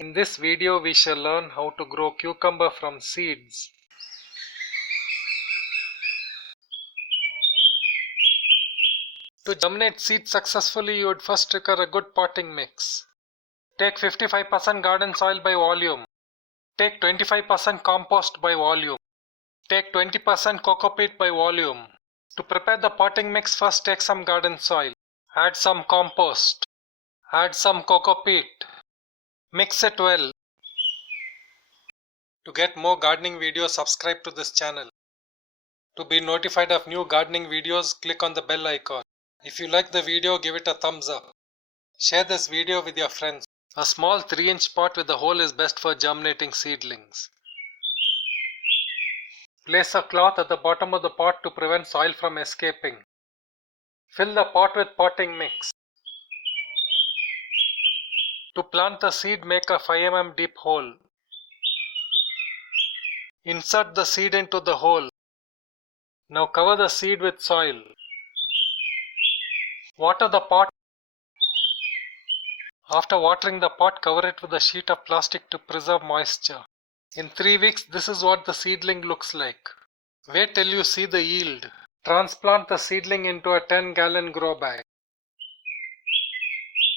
In this video we shall learn how to grow cucumber from seeds. To germinate seeds successfully, you would first require a good potting mix. Take 55% garden soil by volume. Take 25% compost by volume. Take 20% coco peat by volume. To prepare the potting mix, first take some garden soil. Add some compost. Add some coco peat. Mix it well. To get more gardening videos, subscribe to this channel. To be notified of new gardening videos, click on the bell icon. If you like the video, give it a thumbs up. Share this video with your friends. A small 3-inch pot with a hole is best for germinating seedlings. Place a cloth at the bottom of the pot to prevent soil from escaping. Fill the pot with potting mix. To plant the seed, make a 5 mm deep hole. Insert the seed into the hole. Now cover the seed with soil. Water the pot. After watering the pot, cover it with a sheet of plastic to preserve moisture. In 3 weeks, this is what the seedling looks like. Wait till you see the yield. Transplant the seedling into a 10-gallon grow bag.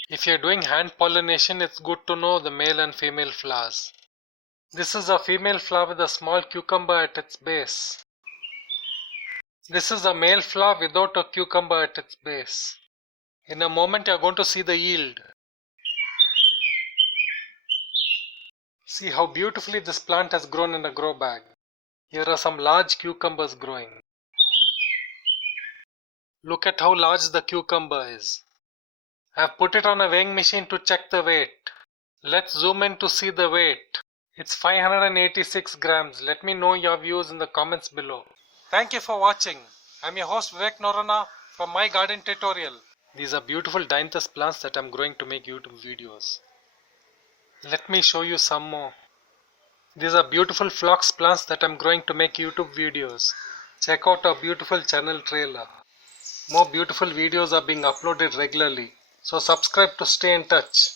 If you're doing hand pollination, it's good to know the male and female flowers. This is a female flower with a small cucumber at its base. This is a male flower without a cucumber at its base. In a moment, you're going to see the yield. See how beautifully this plant has grown in a grow bag. Here are some large cucumbers growing. Look at how large the cucumber is. I have put it on a weighing machine to check the weight. Let's zoom in to see the weight. It's 586 grams. Let me know your views in the comments below. Thank you for watching. I'm your host Vivek Norana from My Garden Tutorial. These are beautiful dianthus plants that I'm growing to make YouTube videos. Let me show you some more. These are beautiful phlox plants that I'm growing to make YouTube videos. Check out our beautiful channel trailer. More beautiful videos are being uploaded regularly, so subscribe to stay in touch.